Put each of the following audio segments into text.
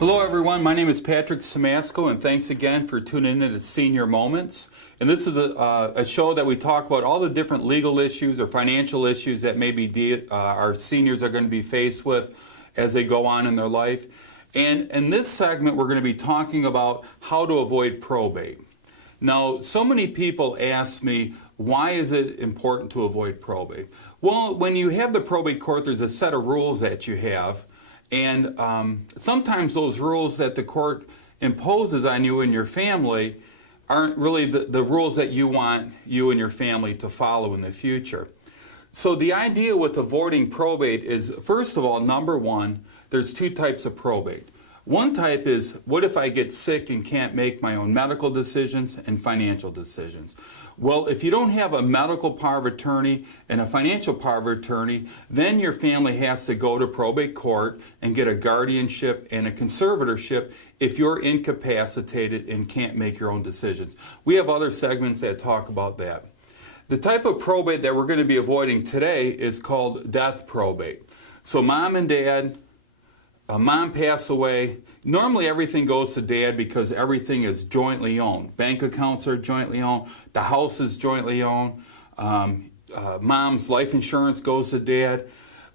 Hello everyone, my name is Patrick Simasko, and thanks again for tuning in to Senior Moments. And this is a show that we talk about all the different legal issues or financial issues that maybe our seniors are going to be faced with as they go on in their life. And in this segment, we're going to be talking about how to avoid probate. Now, so many people ask me, why is it important to avoid probate? Well, when you have the probate court, there's a set of rules that you have. And sometimes those rules that the court imposes on you and your family aren't really the rules that you want you and your family to follow in the future. So the idea with avoiding probate is, first of all, number one, there's two types of probate. One type is, what if I get sick and can't make my own medical decisions and financial decisions? Well, if you don't have a medical power of attorney and a financial power of attorney, then your family has to go to probate court and get a guardianship and a conservatorship if you're incapacitated and can't make your own decisions. We have other segments that talk about that. The type of probate that we're going to be avoiding today is called death probate. So mom and dad, mom passed away. Normally everything goes to dad because everything is jointly owned. Bank accounts are jointly owned. The house is jointly owned. Mom's life insurance goes to dad.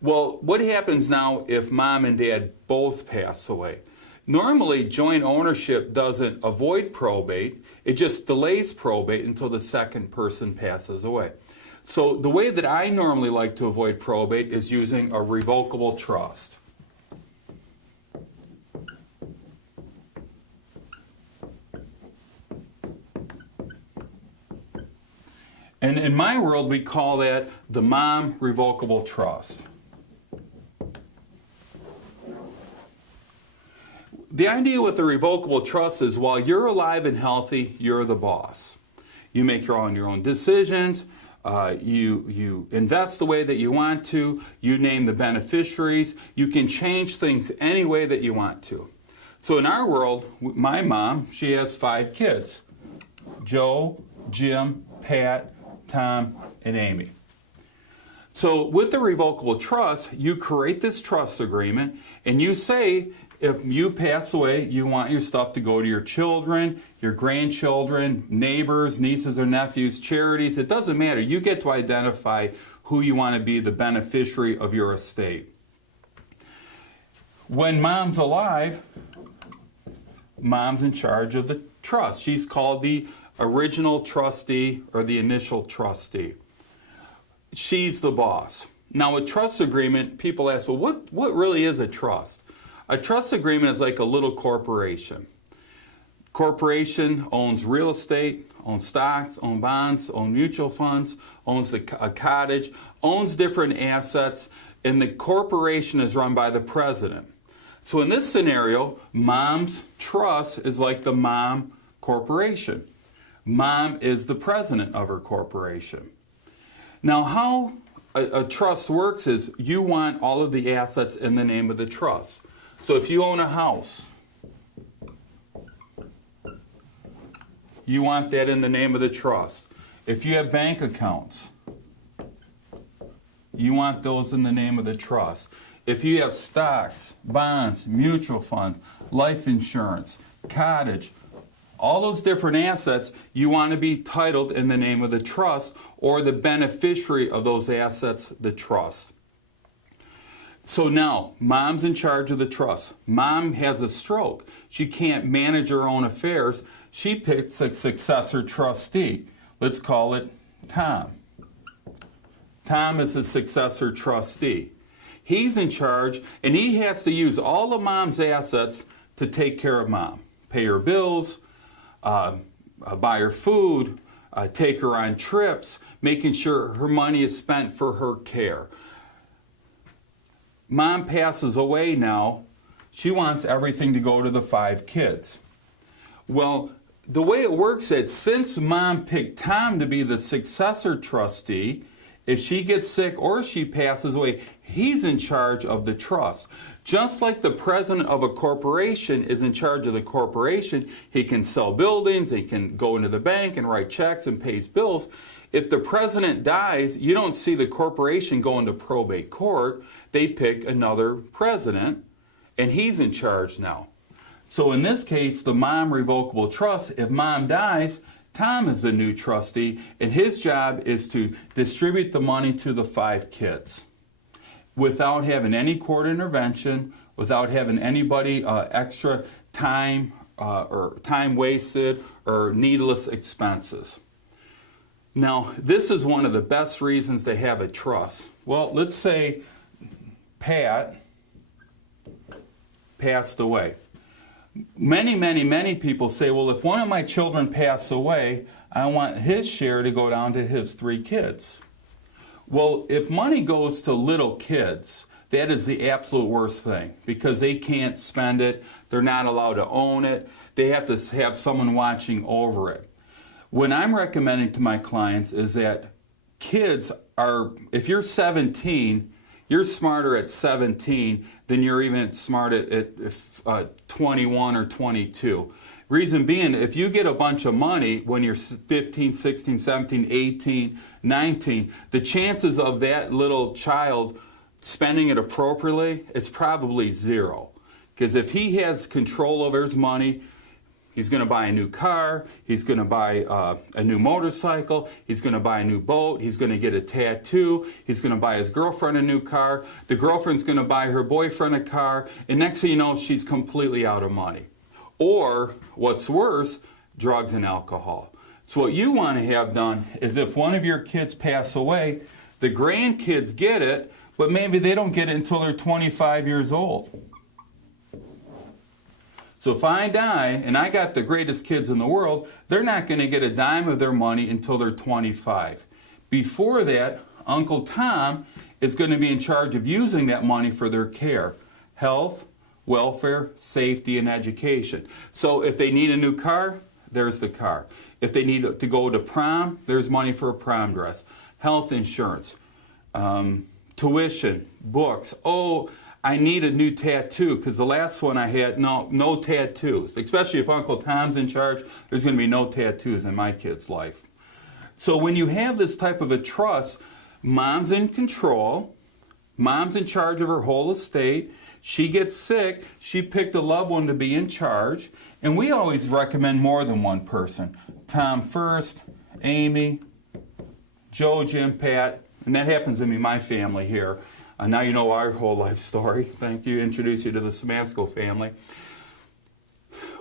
Well, what happens now if mom and dad both pass away? Normally, joint ownership doesn't avoid probate. It just delays probate until the second person passes away. So the way that I normally like to avoid probate is using a revocable trust. And in my world, we call that the mom revocable trust. The idea with the revocable trust is while you're alive and healthy, you're the boss. You make your own decisions, you invest the way that you want to, you name the beneficiaries, you can change things any way that you want to. So in our world, my mom, she has 5 kids: Joe, Jim, Pat, Tom, and Amy. So with the revocable trust, you create this trust agreement and you say if you pass away, you want your stuff to go to your children, your grandchildren, neighbors, nieces or nephews, charities. It doesn't matter. You get to identify who you want to be the beneficiary of your estate. When mom's alive, mom's in charge of the trust. She's called the original trustee or the initial trustee. She's the boss. Now, a trust agreement, people ask, well, what really is a trust? A trust agreement is like a little corporation. Corporation owns real estate, owns stocks, owns bonds, owns mutual funds, owns a cottage, owns different assets, and the corporation is run by the president. So in this scenario, mom's trust is like the mom corporation. Mom is the president of her corporation. Now, how a trust works is you want all of the assets in the name of the trust. So if you own a house, you want that in the name of the trust. If you have bank accounts, you want those in the name of the trust. If you have stocks, bonds, mutual funds, life insurance, cottage, all those different assets, you want to be titled in the name of the trust or the beneficiary of those assets, the trust. So now, mom's in charge of the trust. Mom has a stroke. She can't manage her own affairs. She picks a successor trustee. Let's call it Tom. Tom is a successor trustee. He's in charge, and he has to use all of mom's assets to take care of mom. Pay her bills, buy her food, take her on trips, making sure her money is spent for her care. Mom passes away now. She wants everything to go to the 5 kids. Well, the way it works is since mom picked Tom to be the successor trustee, if she gets sick or she passes away, he's in charge of the trust. Just like the president of a corporation is in charge of the corporation, he can sell buildings, he can go into the bank and write checks and pays bills. If the president dies, you don't see the corporation going to probate court. They pick another president, and he's in charge now. So in this case, the mom revocable trust, if mom dies, Tom is the new trustee, and his job is to distribute the money to the 5 kids without having any court intervention, without having anybody extra time or time wasted or needless expenses. Now, this is one of the best reasons to have a trust. Well, let's say Pat passed away. Many people say, well, if one of my children pass away, I want his share to go down to his 3 kids. Well, if money goes to little kids, that is the absolute worst thing because they can't spend it, they're not allowed to own it, they have to have someone watching over it. What I'm recommending to my clients is that kids are, if you're 17, you're smarter at 17 than you're even smart at 21 or 22. Reason being, if you get a bunch of money when you're 15, 16, 17, 18, 19, the chances of that little child spending it appropriately, it's probably 0. Because if he has control over his money, he's going to buy a new car, he's going to buy a new motorcycle, he's going to buy a new boat, he's going to get a tattoo, he's going to buy his girlfriend a new car, the girlfriend's going to buy her boyfriend a car, and next thing you know, she's completely out of money. Or, what's worse, drugs and alcohol. So what you want to have done is if one of your kids pass away, the grandkids get it, but maybe they don't get it until they're 25 years old. So if I die, and I got the greatest kids in the world, they're not going to get a dime of their money until they're 25. Before that, Uncle Tom is going to be in charge of using that money for their care, health, welfare, safety, and education. So if they need a new car, there's the car. If they need to go to prom, there's money for a prom dress, health insurance, tuition, books. Oh, I need a new tattoo because the last one I had, no tattoos. Especially if Uncle Tom's in charge, there's going to be no tattoos in my kid's life. So when you have this type of a trust, mom's in control, mom's in charge of her whole estate, she gets sick, she picked a loved one to be in charge, and we always recommend more than one person. Tom first, Amy, Joe, Jim, Pat, and that happens to be my family here. Now you know our whole life story. Thank you. Introduce you to the Simasko family.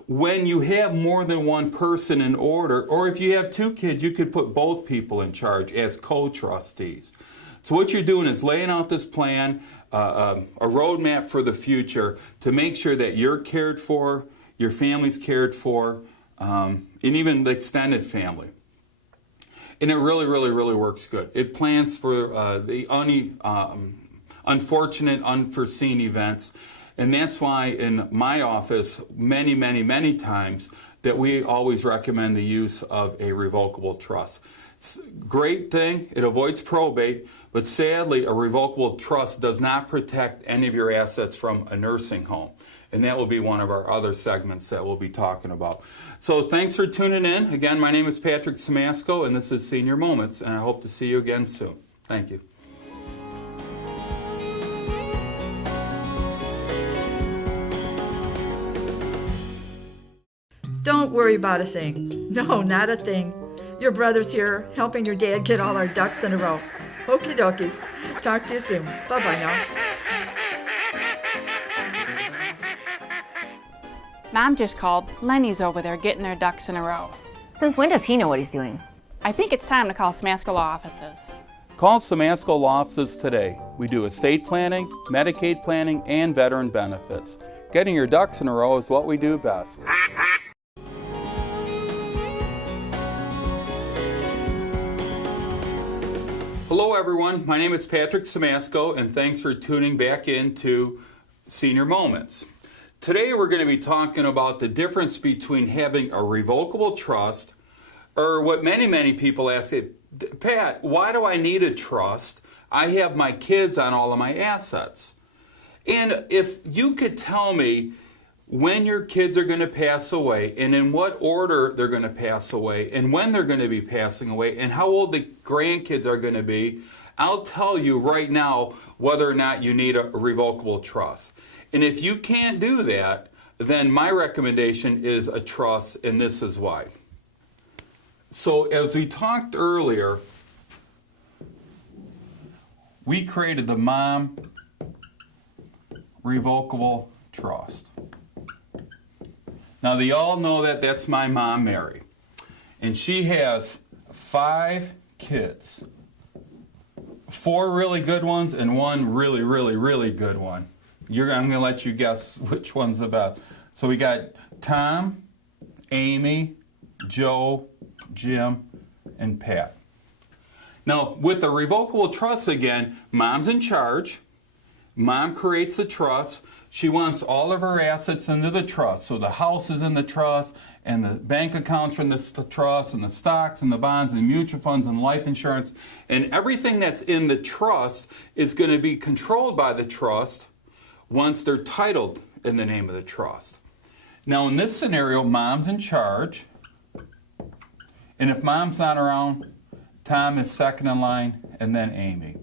When you have more than one person in order, or if you have 2 kids, you could put both people in charge as co-trustees. So what you're doing is laying out this plan, a roadmap for the future to make sure that you're cared for, your family's cared for, and even the extended family. And it really works good. It plans for the unfortunate, unforeseen events. And that's why in my office, many times, that we always recommend the use of a revocable trust. It's a great thing, it avoids probate, but sadly, a revocable trust does not protect any of your assets from a nursing home. And that will be one of our other segments that we'll be talking about. So thanks for tuning in. Again, my name is Patrick Simasko, and this is Senior Moments, and I hope to see you again soon. Thank you. Don't worry about a thing. No, not a thing. Your brother's here helping your dad get all our ducks in a row. Okie dokie. Talk to you soon. Bye-bye now. Mom just called. Lenny's over there getting their ducks in a row. Since when does he know what he's doing? I think it's time to call Simasko Law Offices. Call Simasko Law Offices today. We do estate planning, Medicaid planning, and veteran benefits. Getting your ducks in a row is what we do best. Hello everyone, my name is Patrick Simasko, and thanks for tuning back into Senior Moments. Today we're going to be talking about the difference between having a revocable trust, or what many people ask, Pat, why do I need a trust? I have my kids on all of my assets. And if you could tell me when your kids are going to pass away, and in what order they're going to pass away, and when they're going to be passing away, and how old the grandkids are going to be, I'll tell you right now whether or not you need a revocable trust. And if you can't do that, then my recommendation is a trust, and this is why. So as we talked earlier, we created the Mom Revocable Trust. Now, they all know that that's my mom, Mary. And she has 5 kids. 4 really good ones and 1 really, really, really good one. I'm going to let you guess which one's the best. So we got Tom, Amy, Joe, Jim, and Pat. Now, with the revocable trust again, Mom's in charge. Mom creates the trust. She wants all of her assets into the trust. So the house is in the trust, and the bank accounts are in the trust, and the stocks and the bonds and mutual funds and life insurance. And everything that's in the trust is going to be controlled by the trust once they're titled in the name of the trust. Now, in this scenario, Mom's in charge. And if Mom's not around, Tom is second in line, and then Amy.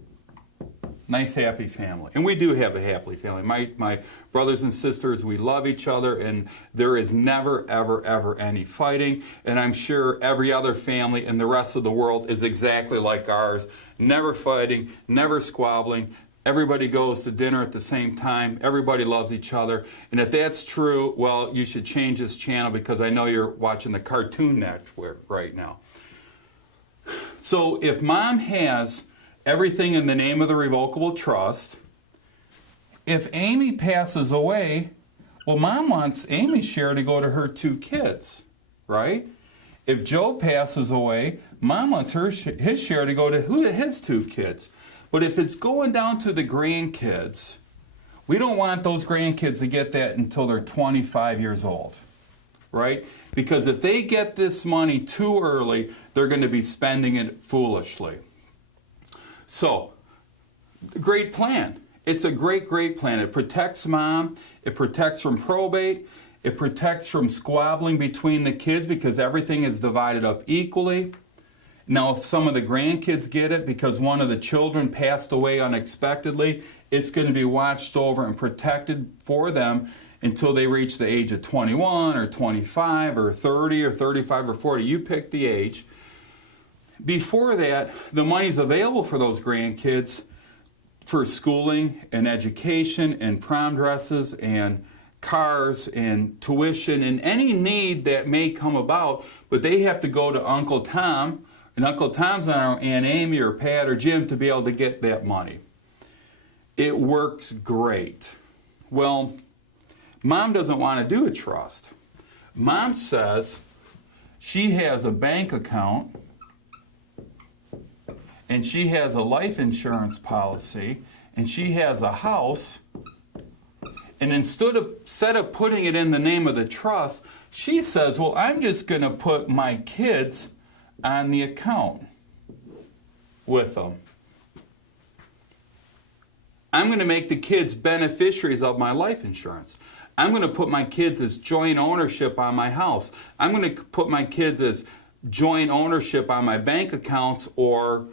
Nice, happy family. And we do have a happy family. My brothers and sisters, we love each other, and there is never, ever, ever any fighting. And I'm sure every other family in the rest of the world is exactly like ours. Never fighting, never squabbling. Everybody goes to dinner at the same time. Everybody loves each other. And if that's true, well, you should change this channel, because I know you're watching the Cartoon Network right now. So if Mom has everything in the name of the revocable trust, if Amy passes away, well, Mom wants Amy's share to go to her 2 kids, right? If Joe passes away, Mom wants his share to go to his 2 kids. But if it's going down to the grandkids, we don't want those grandkids to get that until they're 25 years old, right? Because if they get this money too early, they're going to be spending it foolishly. So, great plan. It's a great, great plan. It protects Mom. It protects from probate. It protects from squabbling between the kids, because everything is divided up equally. Now, if some of the grandkids get it because one of the children passed away unexpectedly, it's going to be watched over and protected for them until they reach the age of 21 or 25 or 30 or 35 or 40. You pick the age. Before that, the money's available for those grandkids for schooling and education and prom dresses and cars and tuition and any need that may come about, but they have to go to Uncle Tom, and Uncle Tom's not around Aunt Amy or Pat or Jim to be able to get that money. It works great. Well, Mom doesn't want to do a trust. Mom says she has a bank account and she has a life insurance policy, and she has a house, and instead of putting it in the name of the trust, she says, well, I'm just going to put my kids on the account with them. I'm going to make the kids beneficiaries of my life insurance. I'm going to put my kids as joint ownership on my house. I'm going to put my kids as joint ownership on my bank accounts, or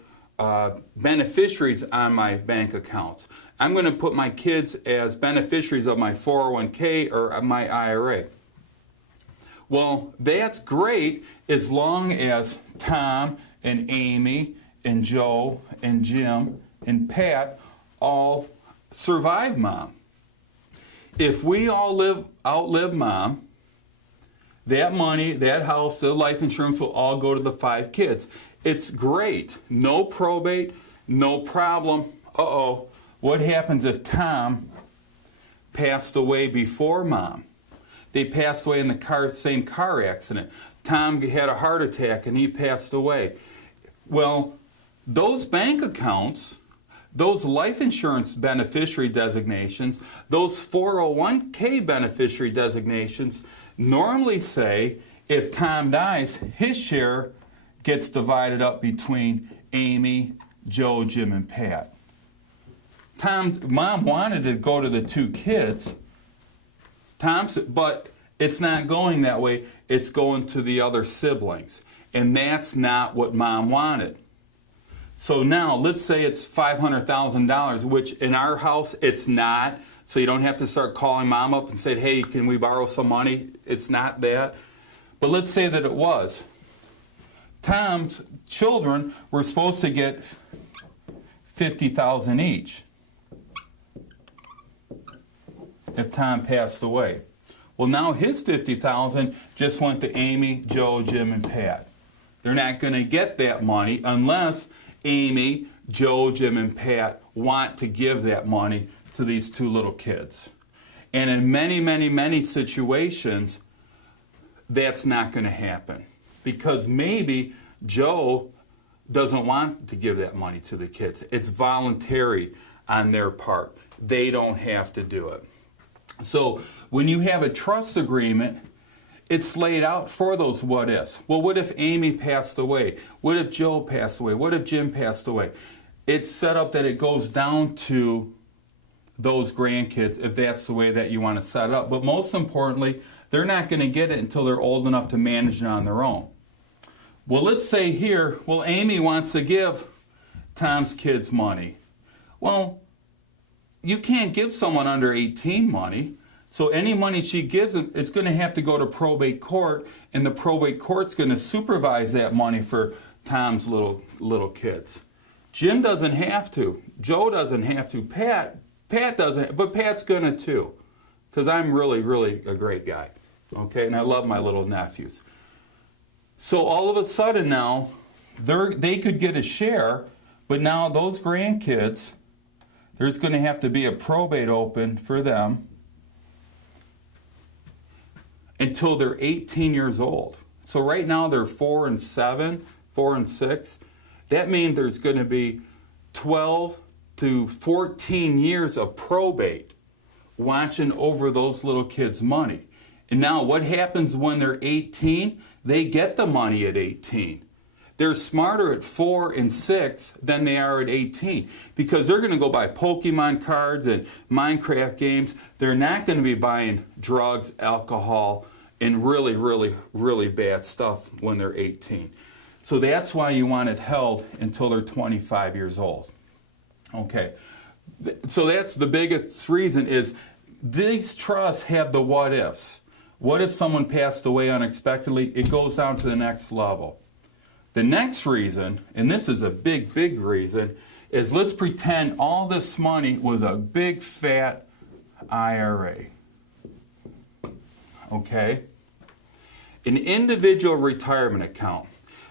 beneficiaries on my bank accounts. I'm going to put my kids as beneficiaries of my 401k or my IRA. Well, that's great as long as Tom and Amy and Joe and Jim and Pat all survive Mom. If we all outlive Mom, that money, that house, the life insurance will all go to the 5 kids. It's great. No probate, no problem. Uh-oh. What happens if Tom passed away before Mom? They passed away in the same car accident. Tom had a heart attack and he passed away. Well, those bank accounts, those life insurance beneficiary designations, those 401k beneficiary designations normally say if Tom dies, his share gets divided up between Amy, Joe, Jim, and Pat. Mom wanted to go to the 2 kids, but it's not going that way. It's going to the other siblings. And that's not what Mom wanted. So now, let's say it's $500,000, which in our house, it's not. So you don't have to start calling mom up and say, hey, can we borrow some money? It's not that. But let's say that it was. Tom's children were supposed to get $50,000 each if Tom passed away. Well, now his $50,000 just went to Amy, Joe, Jim, and Pat. They're not going to get that money unless Amy, Joe, Jim, and Pat want to give that money to these two little kids. And in many, many, many situations, that's not going to happen. Because maybe Joe doesn't want to give that money to the kids. It's voluntary on their part. They don't have to do it. So when you have a trust agreement, it's laid out for those what ifs. Well, what if Amy passed away? What if Joe passed away? What if Jim passed away? It's set up that it goes down to those grandkids if that's the way that you want to set it up. But most importantly, they're not going to get it until they're old enough to manage it on their own. Well, let's say here, well, Amy wants to give Tom's kids money. Well, you can't give someone under 18 money. So any money she gives them, it's going to have to go to probate court, and the probate court's going to supervise that money for Tom's little kids. Jim doesn't have to. Joe doesn't have to. Pat doesn't, but Pat's going to too, because I'm really, really a great guy. Okay, and I love my little nephews. So all of a sudden now, they could get a share, but now those grandkids, there's going to have to be a probate open for them until they're 18 years old. So right now they're 4 and 7, 4 and 6. That means there's going to be 12 to 14 years of probate watching over those little kids' money. And now what happens when they're 18? They get the money at 18. They're smarter at 4 and 6 than they are at 18 because they're going to go buy Pokemon cards and Minecraft games. They're not going to be buying drugs, alcohol, and really, really, really bad stuff when they're 18. So that's why you want it held until they're 25 years old. Okay, so that's the biggest reason is these trusts have the what ifs. What if someone passed away unexpectedly? It goes down to the next level. The next reason, and this is a big, big reason, is let's pretend all this money was a big, fat IRA. Okay? An individual retirement account.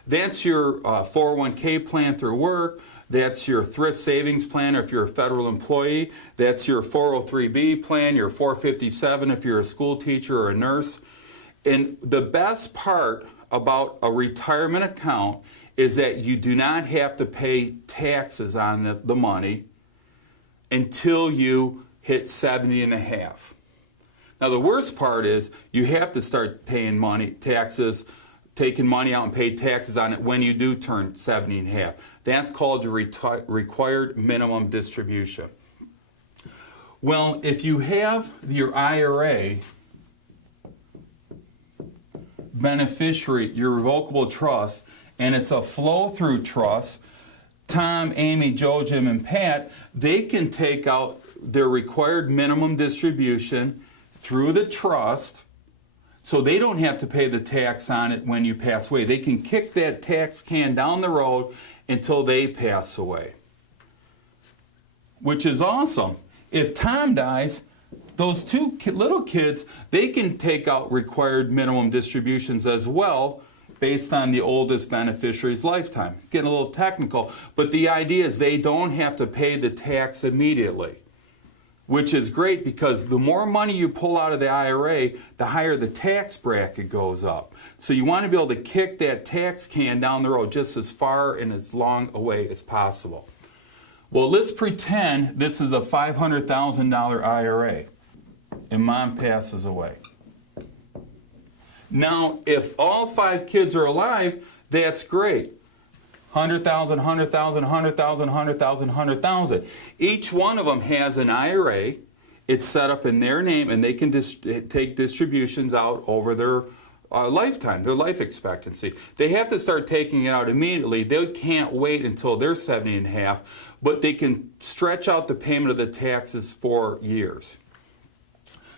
That's your 401k plan through work. That's your thrift savings plan if you're a federal employee. That's your 403b plan, your 457 if you're a school teacher or a nurse. And the best part about a retirement account is that you do not have to pay taxes on the money until you hit 70 and a half. Now the worst part is you have to start paying taxes, taking money out and pay taxes on it when you do turn 70 and a half. That's called your required minimum distribution. Well, if you have your IRA beneficiary, your revocable trust, and it's a flow-through trust, Tom, Amy, Joe, Jim, and Pat, they can take out their required minimum distribution through the trust, so they don't have to pay the tax on it when you pass away. They can kick that tax can down the road until they pass away, which is awesome. If Tom dies, those two little kids, they can take out required minimum distributions as well based on the oldest beneficiary's lifetime. It's getting a little technical, but the idea is they don't have to pay the tax immediately, which is great because the more money you pull out of the IRA, the higher the tax bracket goes up. So you want to be able to kick that tax can down the road just as far and as long away as possible. Well, let's pretend this is a $500,000 IRA and mom passes away. Now, if all 5 kids are alive, that's great. 100,000, 100,000, 100,000, 100,000, 100,000. Each one of them has an IRA. It's set up in their name, and they can take distributions out over their lifetime, their life expectancy. They have to start taking it out immediately. They can't wait until they're 70 and a half, but they can stretch out the payment of the taxes for years.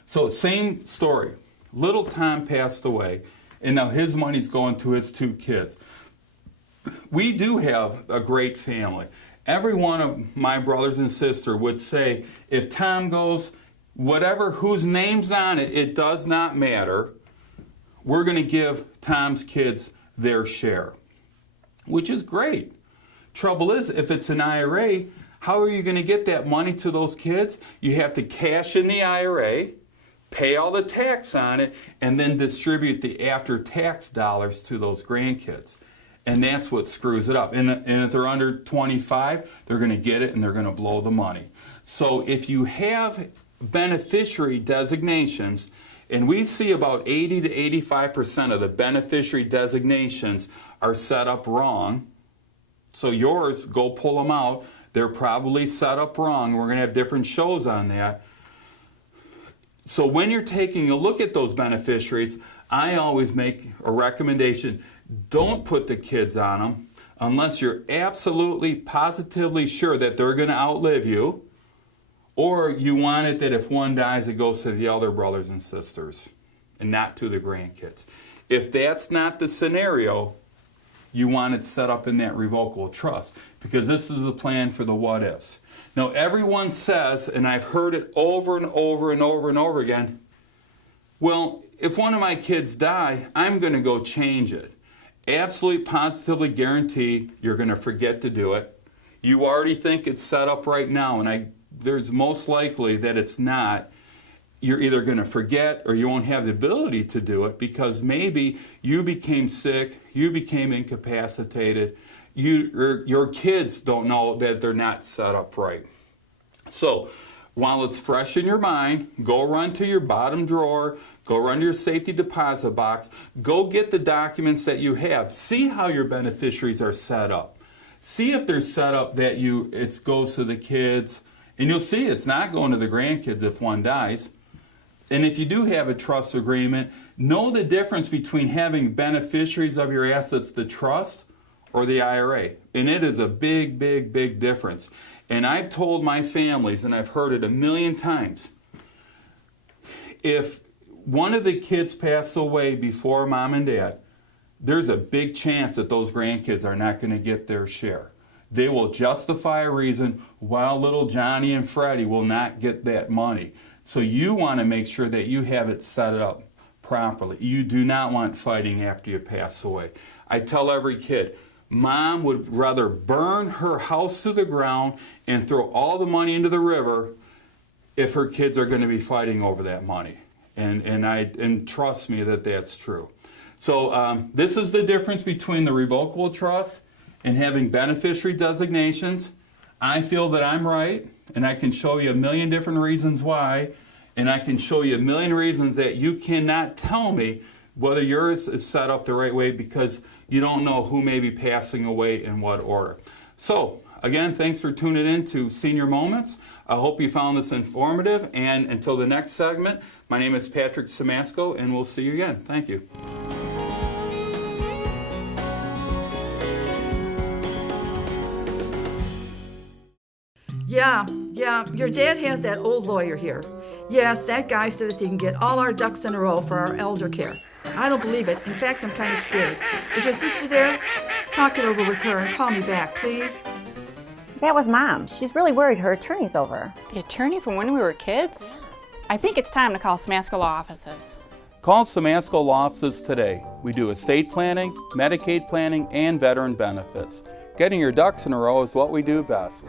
So same story. Little Tom passed away, and now his money's going to his 2 kids. We do have a great family. Every one of my brothers and sisters would say, if Tom goes, whatever, whose name's on it, it does not matter. We're going to give Tom's kids their share, which is great. Trouble is, if it's an IRA, how are you going to get that money to those kids? You have to cash in the IRA, pay all the tax on it, and then distribute the after-tax dollars to those grandkids. And that's what screws it up. And if they're under 25, they're going to get it and they're going to blow the money. So if you have beneficiary designations, and we see about 80 to 85% of the beneficiary designations are set up wrong. So yours, go pull them out. They're probably set up wrong. We're going to have different shows on that. So when you're taking a look at those beneficiaries, I always make a recommendation. Don't put the kids on them unless you're absolutely, positively sure that they're going to outlive you, or you want it that if one dies, it goes to the other brothers and sisters and not to the grandkids. If that's not the scenario, you want it set up in that revocable trust, because this is a plan for the what ifs. Now, everyone says, and I've heard it over and over and over and over again, well, if one of my kids die, I'm going to go change it. Absolutely, positively guarantee you're going to forget to do it. You already think it's set up right now, and there's most likely that it's not. You're either going to forget or you won't have the ability to do it because maybe you became sick, you became incapacitated, your kids don't know that they're not set up right. So while it's fresh in your mind, go run to your bottom drawer, go run to your safety deposit box, go get the documents that you have. See how your beneficiaries are set up. See if they're set up that it goes to the kids, and you'll see it's not going to the grandkids if one dies. And if you do have a trust agreement, know the difference between having beneficiaries of your assets, the trust, or the IRA. And it is a big, big, big difference. And I've told my families, and I've heard it a million times, if one of the kids pass away before mom and dad, there's a big chance that those grandkids are not going to get their share. They will justify a reason why little Johnny and Freddie will not get that money. So you want to make sure that you have it set up properly. You do not want fighting after you pass away. I tell every kid, Mom would rather burn her house to the ground and throw all the money into the river if her kids are going to be fighting over that money. And trust me that that's true. So this is the difference between the revocable trust and having beneficiary designations. I feel that I'm right, and I can show you a million different reasons why, and I can show you a million reasons that you cannot tell me whether yours is set up the right way because you don't know who may be passing away in what order. So, again, thanks for tuning in to Senior Moments. I hope you found this informative, and until the next segment, my name is Patrick Simasko, and we'll see you again. Thank you. Yeah, your dad has that old lawyer here. Yes, that guy says he can get all our ducks in a row for our elder care. I don't believe it. In fact, I'm kind of scared. Is your sister there? Talk it over with her and call me back, please. That was Mom. She's really worried her attorney's over. The attorney from when we were kids? I think it's time to call Simasko Law Offices. Call Simasko Law Offices today. We do estate planning, Medicaid planning, and veteran benefits. Getting your ducks in a row is what we do best.